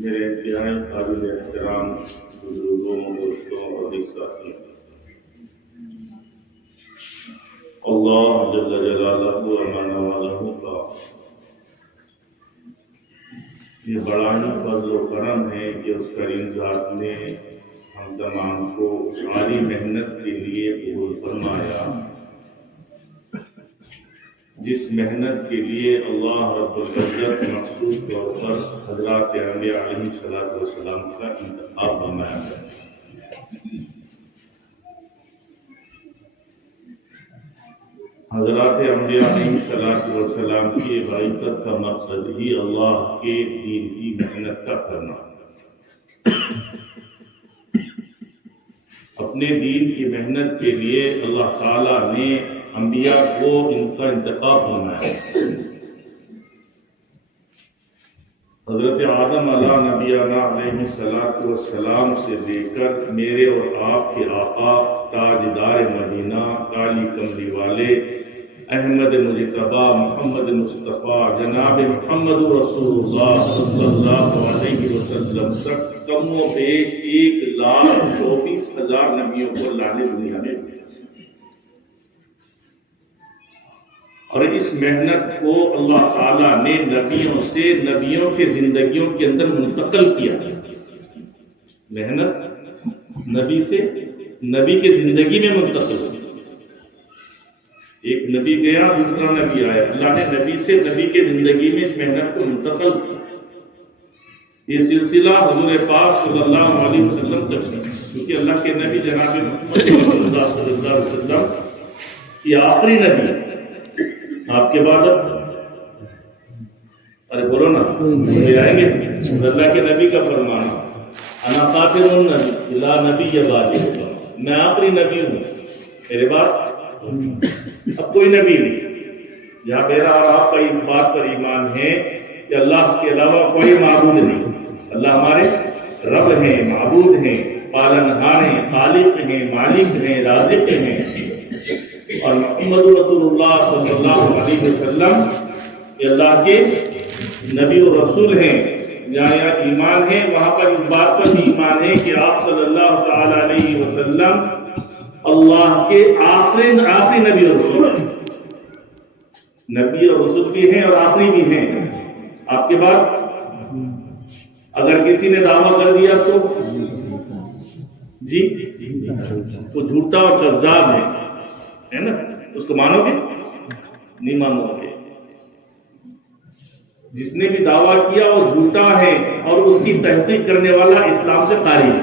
میرے انتہائی قابل احترام بزرگوں، دوستوں اور ساتھیوں، اللہ جل جلالہ و منوالہ کا یہ بڑا ہی فضل و کرم ہے کہ اس کریم ذات نے ہم تمام کو ساری محنت کے لیے قبول فرمایا، جس محنت کے لیے اللہ رب العزت مخصوص طور پر حضرات انبیاء علیہ السلام کا انتخاب فرمایا ہے۔ حضرات انبیاء علیہ السلام کی عبادت کا مقصد ہی اللہ کے دین کی محنت کا کرنا، اپنے دین کی محنت کے لیے اللہ تعالیٰ نے انبیاء کو ان کا انتخاب فرمایا۔ حضرت آدم علیہ نبینا علیہ السلام سے لے کر میرے اور آپ کے آقا تاجدار مدینہ، کالی کملی والے احمد مجتبی محمد مصطفیٰ جناب محمد رسول اللہ صلی اللہ علیہ وسلم تک کم و بیش 1,24,000 نبیوں کو اللہ نے دنیا میں بھیجا، اور اس محنت کو اللہ تعالیٰ نے نبیوں سے نبیوں کے زندگیوں کے اندر منتقل کیا۔ محنت نبی سے نبی کے زندگی میں منتقل کی، ایک نبی گیا دوسرا نبی آیا، اللہ نے نبی سے نبی کے زندگی میں اس محنت کو منتقل کیا۔ یہ سلسلہ حضور پاک صلی اللہ علیہ وسلم تک ہے، کیونکہ اللہ کے نبی جناب محمد صلی اللہ علیہ وسلم یہ آخری نبی ہے۔ آپ کے بعد ارے بولو نا مجھے آئیں گے، اللہ کے نبی کا فرمانا انا خاتم النبی لا نبی بعدی، میں آخری نبی ہوں، میرے بعد اب کوئی نبی نہیں۔ یہاں میرا اور آپ کا اس بات پر ایمان ہے کہ اللہ کے علاوہ کوئی معبود نہیں، اللہ ہمارے رب ہیں، معبود ہیں، پالنہار ہیں، خالق ہیں، مالک ہیں، رازق ہیں، اور محمد رسول اللہ صلی اللہ علیہ وسلم یہ اللہ کے نبی و رسول ہیں۔ جہاں ایمان ہے وہاں پر اس بات پر بھی ایمان ہے کہ آپ صلی اللہ تعالی علیہ وسلم اللہ کے آخری نبی اور رسول، نبی اور رسول بھی ہیں اور آخری بھی ہیں۔ آپ کے بعد اگر کسی نے دعویٰ کر دیا تو جی وہ جھوٹا اور کذاب ہے نا، اس کو مانو گے؟ نہیں مانو گے۔ جس نے بھی دعویٰ کیا وہ جھوٹا ہے اور اس کی تحقیق کرنے والا اسلام سے خارج ہے۔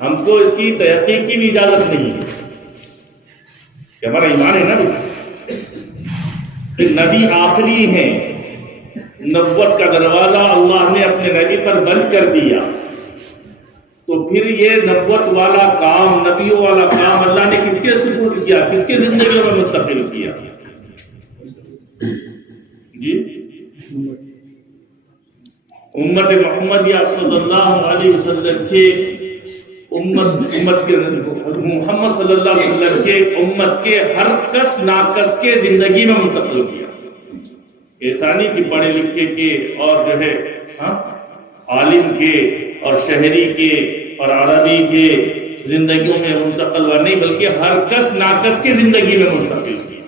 ہم کو اس کی تحقیق کی بھی اجازت نہیں ہے کہ ہمارا ایمان ہے نا کہ نبی آخری ہیں، نبوت کا دروازہ اللہ نے اپنے نبی پر بند کر دیا، تو پھر یہ نبوت والا کام، نبیوں والا کام اللہ نے کس کے سپرد کیا، کس کے زندگیوں میں منتقل کیا؟ جی امت محمدیہ صلی اللہ علیہ وسلم کے امت کے محمد صلی اللہ علیہ وسلم کے امت کے ہر کس ناکس کے زندگی میں منتقل کیا۔ ایسا نہیں کہ پڑھے لکھے کے اور جو ہے عالم کے اور شہری کے اور عربی کے زندگیوں میں منتقل ہوا، نہیں بلکہ ہر کس ناکس کے زندگی میں منتقل کیا۔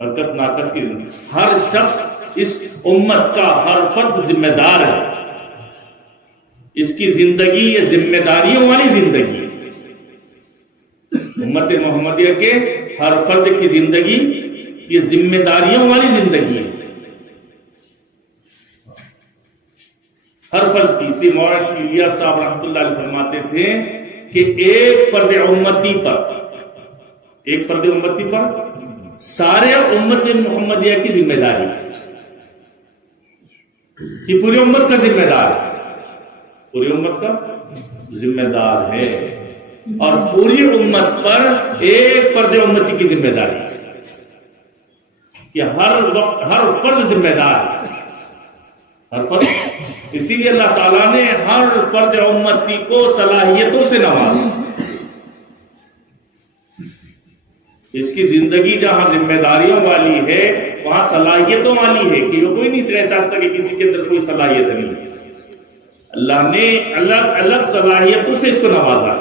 ہر کس ناکس کی زندگی، ہر شخص اس امت کا ہر فرد ذمہ دار ہے، اس کی زندگی یہ ذمہ داریوں والی زندگی ہے۔ امت محمدیہ کے ہر فرد کی زندگی یہ ذمہ داریوں والی زندگی ہے، ہر فرد کی۔ اس لیے مولانا الیاس صاحب رحمۃ اللہ علیہ فرماتے تھے کہ ایک فرد امتی پر سارے امت محمدیہ کی ذمہ داری کہ پوری امت کا ذمہ دار ہے، پوری امت کا ذمہ دار ہے، اور پوری امت پر ایک فرد امتی کی ذمہ داری ہے کہ ہر وقت ہر فرد ذمہ دار ہے، ہر فرد۔ اسی لیے اللہ تعالیٰ نے ہر فرد امتی کو صلاحیتوں سے نوازا، اس کی زندگی جہاں ذمہ داریوں والی ہے وہاں صلاحیتوں والی ہے کہ وہ کوئی نہیں رہتا کہ کسی کے اندر کوئی صلاحیت نہیں ہے. اللہ نے الگ الگ صلاحیتوں سے اس کو نوازا.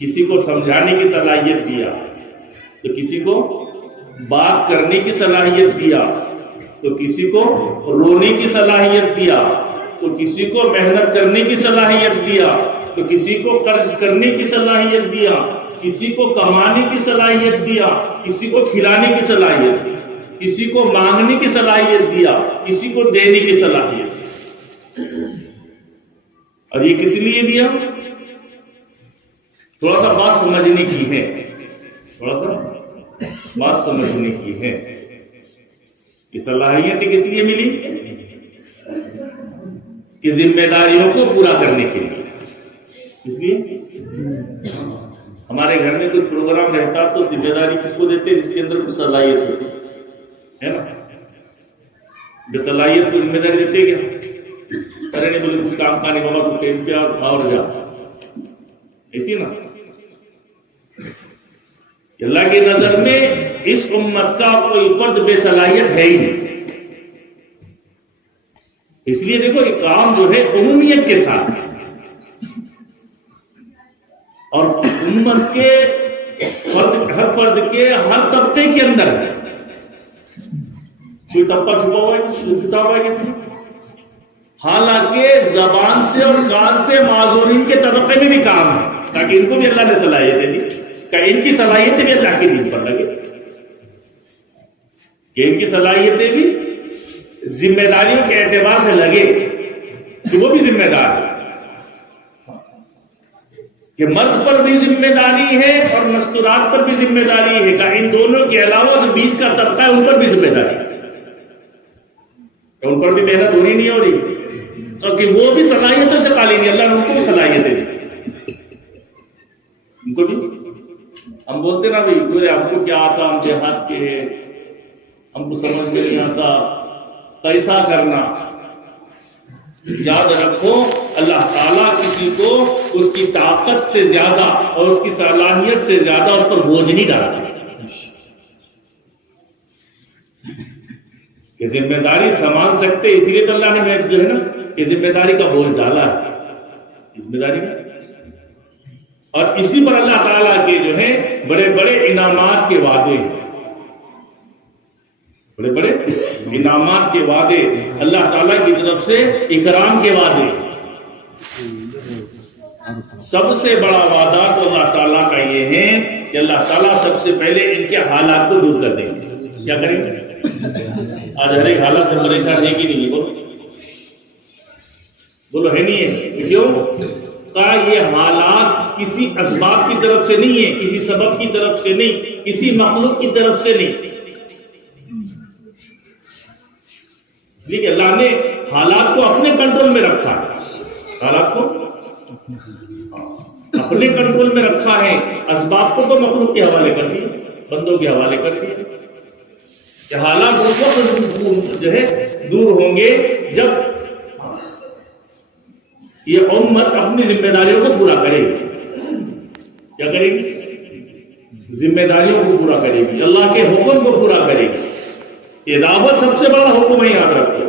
کسی کو سمجھانے کی صلاحیت دیا تو کسی کو بات کرنے کی صلاحیت دیا تو کسی کو رونے کی صلاحیت دیا تو کسی کو محنت کرنے کی صلاحیت دیا تو کسی کو قرض کرنے کی صلاحیت دیا, کسی کو کمانے کی صلاحیت دیا, کسی کو کھلانے کی صلاحیت دیا, کسی کو مانگنے کی صلاحیت دیا, کسی کو دینے کی صلاحیت. اور یہ کس لیے دیا؟ تھوڑا سا بات سمجھنے کی ہے, تھوڑا سا بات سمجھنے کی ہے. یہ صلاحیت کس لیے ملی؟ کہ ذمہ داریوں کو پورا کرنے کے لیے. اس لیے ہمارے گھر میں کوئی پروگرام رہتا تو ذمہ داری کس کو دیتے؟ جس کے اندر کچھ صلاحیت ہوتی ہے نا. بے صلاحیت کو ذمہ داری دیتے کیا؟ ارے نہیں بولے کچھ کام کا نہیں بابا, تو ٹرین پہ کھا اور جا, ایسی نا. اللہ کی نظر میں اس امت کا کوئی فرد بے صلاحیت ہے ہی نہیں. اس لیے دیکھو یہ کام جو ہے عمومیت کے ساتھ ہے اور امت کے ہر فرد کے ہر طبقے کے اندر ہے. کوئی طبقہ چھپا ہوا ہے, چھٹا ہوا ہے کسی میں؟ حالانکہ زبان سے اور کان سے معذورین کے طبقے میں بھی کام ہے تاکہ ان کو بھی اللہ نے صلاحیتیں دی, کہ ان کی صلاحیتیں بھی اللہ کے دین پر لگے, کہ ان کی صلاحیتیں بھی ذمہ داریوں کے اعتبار سے لگے کہ وہ بھی ذمہ دار ہے. کہ مرد پر بھی ذمہ داری ہے اور مستورات پر بھی ذمہ داری ہے, کہ ان دونوں کے علاوہ جو بیچ کا طبقہ ہے ان پر بھی ذمہ داری ہے, ان پر بھی محنت ہونی نہیں ہو رہی, کیونکہ وہ بھی صلاحیتوں سے خالی نہیں, اللہ نے ان کو بھی صلاحیتیں دی. ان کو بھی ہم بولتے نا بھائی ہم کو کیا آتا, ہم دیہات کے ہیں, ہم کو سمجھ میں نہیں آتا کیسا کرنا. یاد رکھو اللہ تعالیٰ کسی کو اس کی طاقت سے زیادہ اور اس کی صلاحیت سے زیادہ اس پر بوجھ نہیں ڈالتا. کہ ذمہ داری سنبھال سکتے, اسی لیے تو اللہ نے جو ہے نا کہ ذمہ داری کا بوجھ ڈالا ہے, ذمہ داری کا. اور اسی پر اللہ تعالیٰ کے جو ہے بڑے بڑے انعامات کے وعدے ہیں, بڑے بڑے انعامات کے وعدے, اللہ تعالیٰ کی طرف سے اکرام کے وعدے. سب سے بڑا وعدہ تو اللہ تعالیٰ کا یہ ہے کہ اللہ تعالیٰ سب سے پہلے ان کے حالات کو دور کر دیں گے. کیا کریں گے؟ آج ہر ایک حالات سے پریشان ہے کہ نہیں؟ بولو ہے نہیں ہے. کیوں؟ کہ یہ حالات کسی اسباب کی طرف سے نہیں ہے, کسی سبب کی طرف سے نہیں, کسی مخلوق کی طرف سے نہیں. اس لیے کہ اللہ نے حالات کو اپنے کنٹرول میں رکھا ہے, حالات کو اپنے کنٹرول میں رکھا ہے. اسباب کو تو مخلوق کے حوالے کر دیے, بندوں کے حوالے کر دیے. کہ حالات اس وقت جو ہے دور ہوں گے جب یہ امت اپنی ذمہ داریوں کو پورا کرے گی. کیا کرے گی؟ ذمہ داریوں کو پورا کرے گی, اللہ کے حکم کو پورا کرے گی. یہ دعوت سب سے بڑا حکم ہے, یاد رکھو.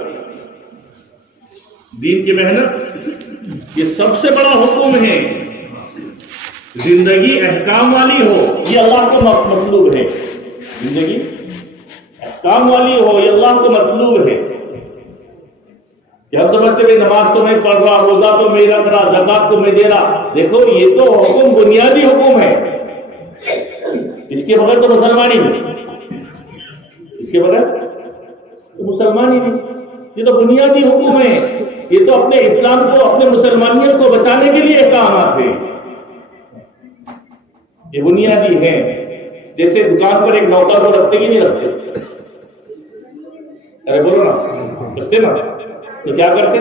دین کی محنت یہ سب سے بڑا حکم ہے. زندگی احکام والی ہو یہ اللہ کو مطلوب ہے, زندگی احکام والی ہو یہ اللہ کو مطلوب ہے. ہم سمجھتے ہیں نماز تو میں پڑھ رہا, روزہ تو میں رکھ رہا, زکات تو میں دے رہا. دیکھو یہ تو حکم بنیادی حکم ہے, اس کے بغیر تو مسلمان ہی نہیں, اس کے بغیر تو مسلمان ہی نہیں. یہ تو بنیادی حکم ہے, یہ تو اپنے اسلام کو, اپنے مسلمانیت کو بچانے کے لیے احکامات ہیں, یہ بنیادی ہے. جیسے دکان پر ایک نوکر کو رکھتے کہ نہیں رکھتے؟ ارے بولو نا, رکھتے نا. تو کیا کرتے؟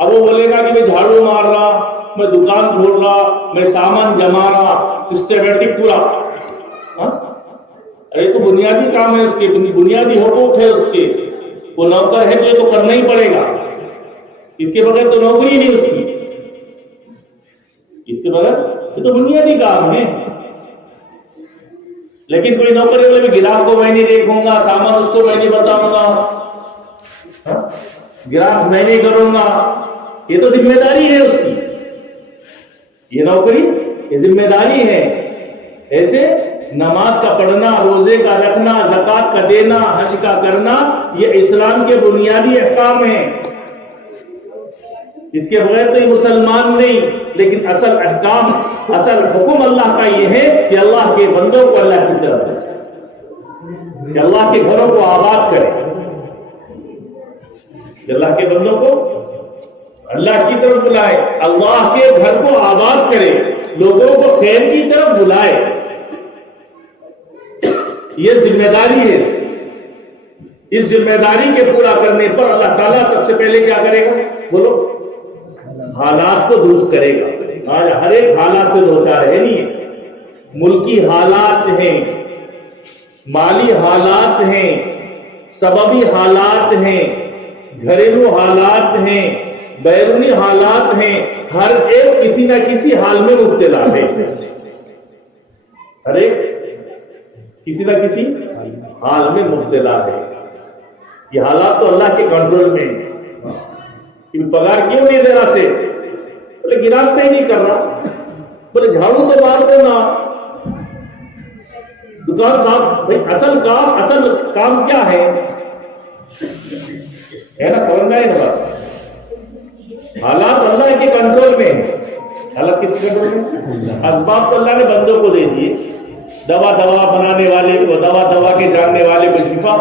اب وہ بولے گا کہ میں جھاڑو مار رہا, میں دکان کھول رہا, میں سامان جما رہا, سسٹمیٹک پورا. ارے تو بنیادی کام ہے اس کے, بنیادی حقوق ہے اس کے. وہ نوکر ہے تو یہ تو کرنا ہی پڑے گا, اس کے بغیر تو نوکری نہیں اس کی, اس کے بغیر یہ تو بنیادی کام ہے. لیکن کوئی نوکری والے بھی گراہک کو میں نہیں دیکھوں گا، سامان اس کو میں نہیں بتاؤں گا، گراہک میں نہیں کروں گا، یہ تو ذمہ داری ہے اس کی، یہ نوکری یہ ذمہ داری ہے۔ ایسے نماز کا پڑھنا، روزے کا رکھنا، زکوٰۃ کا دینا، حج کا کرنا، یہ اسلام کے بنیادی احکام ہیں، اس کے بغیر تو یہ مسلمان نہیں۔ لیکن اصل احکام، اصل حکم اللہ کا یہ ہے کہ اللہ کے بندوں کو اللہ کی طرف دے، کہ اللہ کے گھروں کو آباد کرے، کہ اللہ کے بندوں کو اللہ کی طرف بلائے، اللہ کے گھر کو آباد کرے، لوگوں کو خیر کی طرف بلائے، یہ ذمہ داری ہے۔ اس ذمہ داری کے پورا کرنے پر اللہ تعالیٰ سب سے پہلے کیا کرے گا؟ بولو، حالات کو درست کرے گا۔ آج ہر ایک حالات سے دو چار ہے نہیں، ملکی حالات ہیں، مالی حالات ہیں، سببی حالات ہیں، گھریلو حالات ہیں، بیرونی حالات ہیں، ہر ایک کسی نہ کسی حال میں مبتلا ہے، ہر ایک کسی نہ کسی حال میں مبتلا ہے۔ یہ حالات تو اللہ کے کنٹرول میں ہیں۔ کہ پگار کیوں نہیں دے رہا سے؟ بولے گراہک سے ہی نہیں کر رہا، بولے جھاڑو تو مار دو نا، دکان صاف، بھائی اصل کام کیا ہے نا؟ سمجھ میں آئے نا بات؟ حالات اللہ کے کنٹرول میں ہیں۔ حالات کس کے کنٹرول میں؟ اسباب تو اللہ نے بندوں کو دے دیے، دوا بنانے والے کو، دوا کے جاننے والے کو شفا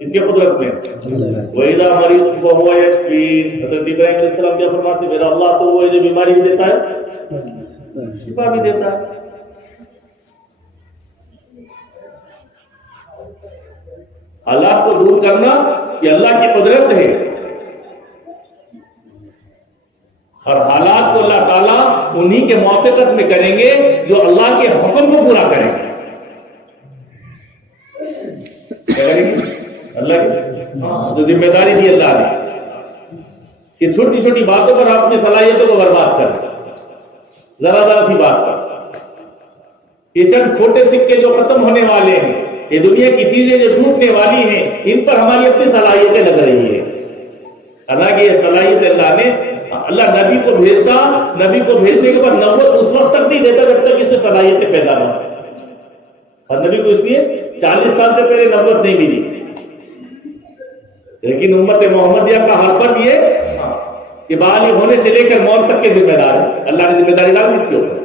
اس کے قدرت میں۔ وَإِذَا مَرِضْتُ فَهُوَ يَشْفِينِ، حضرت ابراہیم علیہ السلام کیا فرماتے؟ میرا اللہ تو وہ ہے جو بیماری بھی دیتا ہے، شفا بھی دیتا ہے۔ حالات کو دور کرنا یہ اللہ کی قدرت ہے، اور حالات کو اللہ تعالیٰ انہی کے موافقت میں کریں گے جو اللہ کے حکم کو پورا کریں گے۔ کیا کریں گے؟ اللہ کی جو ذمہ داری دی اللہ نے کہ چھوٹی چھوٹی باتوں پر اپنی صلاحیتوں کو برباد کر، ذرا سی بات پر، یہ چند چھوٹے سکے جو ختم ہونے والے ہیں، یہ دنیا کی چیزیں جو چھوٹنے والی ہیں، ان پر ہماری اپنی صلاحیتیں لگ رہی ہیں۔ حالانکہ یہ صلاحیت اللہ نے، اللہ نبی کو بھیجتا، نبی کو بھیجنے کے بعد نبوت اس وقت تک نہیں دیتا جب تک اس سے صلاحیتیں پیدا نہ ہو، اور نبی کو اس لیے 40 سال سے پہلے نبوت نہیں ملی۔ لیکن امت محمدیہ کا حال پر یہ کہ بالغ ہونے سے لے کر موت تک کے ذمہ دار ہے، اللہ نے ذمہ داری ڈال دی اس کے اوپر۔